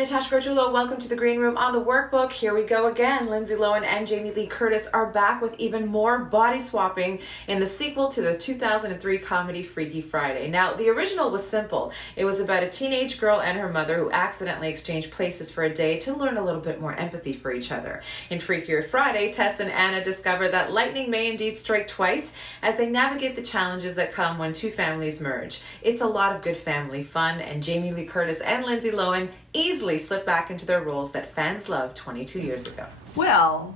Natasha Gargiulo. Welcome to the Green Room on the Workbook. Here we go again. Lindsay Lohan and Jamie Lee Curtis are back with even more body swapping in the sequel to the 2003 comedy Freaky Friday. Now, the original was simple. It was about a teenage girl and her mother who accidentally exchanged places for a day to learn a little bit more empathy for each other. In Freakier Friday, Tess and Anna discover that lightning may indeed strike twice as they navigate the challenges that come when two families merge. It's a lot of good family fun, and Jamie Lee Curtis and Lindsay Lohan easily slip back into their roles that fans loved 22 years ago. Well,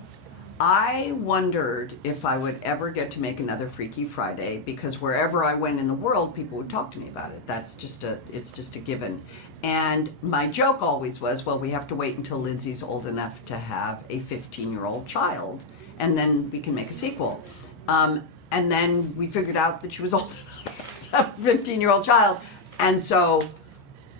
I wondered if I would ever get to make another Freaky Friday, because wherever I went in the world, people would talk to me about it. It's just a given. And my joke always was, well, we have to wait until Lindsay's old enough to have a 15-year-old child, and then we can make a sequel. And then we figured out that she was old enough to have a 15-year-old child, and so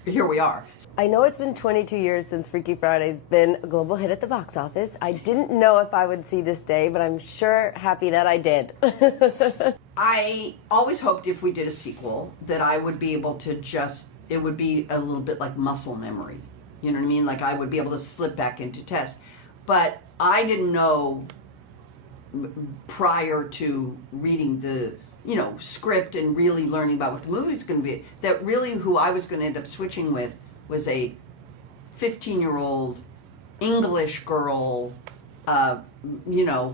here we are. I know it's been 22 years since Freaky Friday's been a global hit at the box office. I didn't know if I would see this day, but I'm sure happy that I did. I always hoped if we did a sequel that I would be able to it would be a little bit like muscle memory. You know what I mean? Like I would be able to slip back into Tess. But I didn't know prior to reading the script and really learning about what the movie was going to be, that really who I was going to end up switching with was a 15-year-old English girl,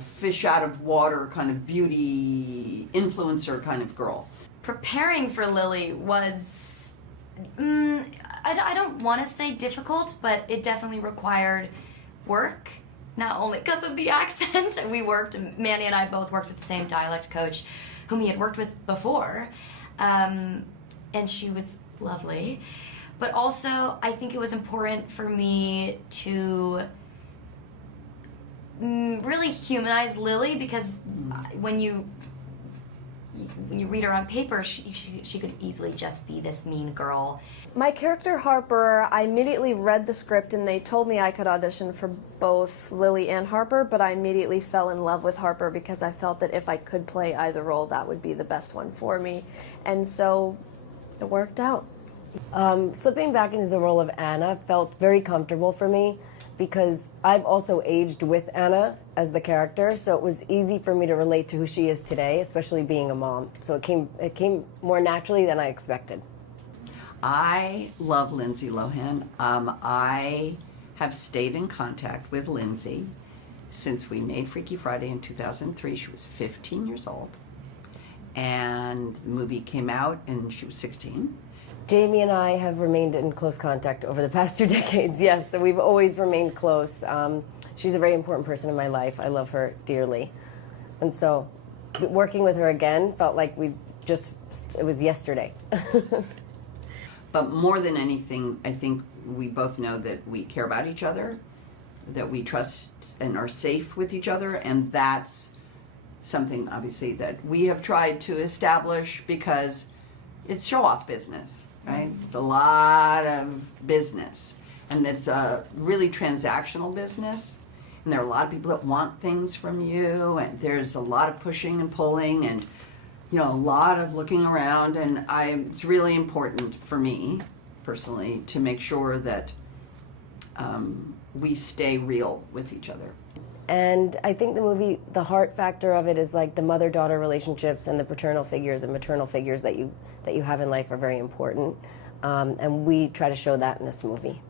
fish out of water kind of beauty influencer kind of girl. Preparing for Lily was, I don't want to say difficult, but it definitely required work. Not only because of the accent, Manny and I both worked with the same dialect coach whom he had worked with before, and she was lovely. But also, I think it was important for me to really humanize Lily, because when you read her on paper, she could easily just be this mean girl. My character Harper, I immediately read the script and they told me I could audition for both Lily and Harper, but I immediately fell in love with Harper because I felt that if I could play either role, that would be the best one for me. And so it worked out. Slipping back into the role of Anna felt very comfortable for me because I've also aged with Anna as the character, so it was easy for me to relate to who she is today, especially being a mom. So it came more naturally than I expected. I love Lindsay Lohan. I have stayed in contact with Lindsay since we made Freaky Friday in 2003. She was 15 years old, and the movie came out and she was 16. Jamie and I have remained in close contact over the past 2 decades, yes, so we've always remained close. She's a very important person in my life. I love her dearly. And so working with her again felt like it was yesterday. But more than anything, I think we both know that we care about each other, that we trust and are safe with each other, and that's something, obviously, that we have tried to establish because it's show-off business, right? It's a lot of business, and it's a really transactional business, and there are a lot of people that want things from you, and there's a lot of pushing and pulling, and a lot of looking around, and it's really important for me, personally, to make sure that we stay real with each other. And I think the movie, the heart factor of it is like the mother-daughter relationships and the paternal figures and maternal figures that you have in life are very important. And we try to show that in this movie.